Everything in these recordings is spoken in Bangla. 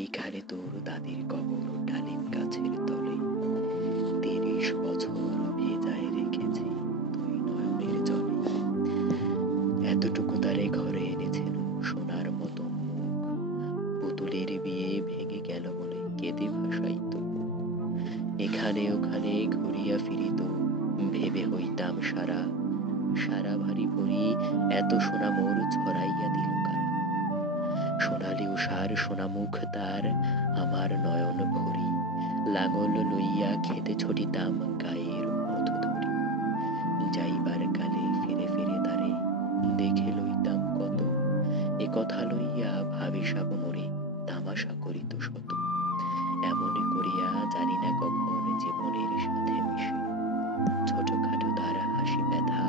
এইখানে তোর দাদির কবর ডালিম গাছের তলে ৩০ বছর ভেজায় রেখেছি তুই নয়নের জলে। এতটুকু তারে ঘরে এনেছেন সোনার মতো মুখ, পুতুলের বিয়ে ভেঙে গেল বলে কেঁদে ভাসাইত বুক। এখানে ওখানে ঘুরিয়া ফিরিত ভেবে হইতাম সারা, সারা ভারী ভরি এত সোনা মোর ছড়াইয়া দিল কারা। সোনালি উষার সোনামুখ তার আমার নয়ন ভরি, লাঙল লইয়া খেতে ছুটিতাম গায়ের মধু ধরি। যাইবার কালে ফিরে ফিরে তারে দেখে লইতাম কত, এ কথা লইয়া ভাবি সাপ মরে তামাশা করিত শত। এমনি করিয়া জানি না কখন জীবনের সাথে মিশে ছোটখাটো তার হাসি ব্যথা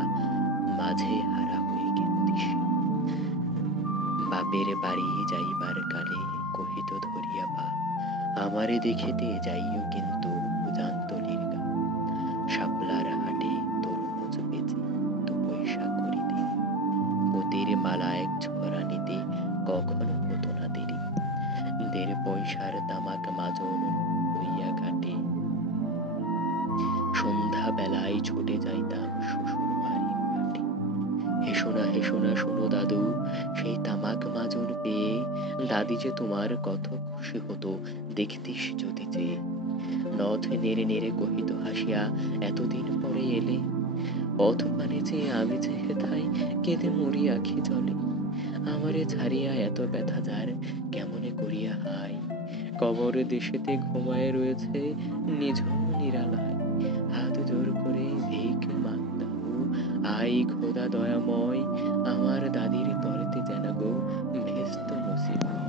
মাঝে হারা হয়ে গেল দিশে। বাপের বাড়ি যাইবার কালে কহিত ধরিয়া পা, আমারে দেখিতে যাইও কিন্তু উজানতলির গা। শাপলার হাটে তরমুজ বেচে ২ পয়সা করিতে, পুতির মালা এক ছড়া নিতে কখনো হতো না দেরি। ১.৫ পয়সার তামাক মাজন লইয়া ঘাটে সন্ধ্যা বেলায় ছুটে যাইতাম শ্বশুর বাড়ির ঘাটে। হেসো না শোনো দাদু, সেই তামাক মাজন পেয়ে দাদি যে তোমার কত খুশি হতো দেখতিস যদি চেয়ে। নথ নেড়ে নেড়ে কহিত হাসিয়া, এতদিন পরে এলে, পথ পানে চেয়ে আমি যে হেথায় কেঁদে মরি আখি জলে। আমারে ছাড়িয়া এত ব্যথা যার কেমনে করিয়া হাই, কবর দেশেতে ঘুমায় রয়েছে নিঝুম নিরালায়। হাত জোর করে ভিখ মাগতাম, আই খোদা দয়াময়, আমার দাদির তরেতে যেন গো ভেস্ত নসিব হয়।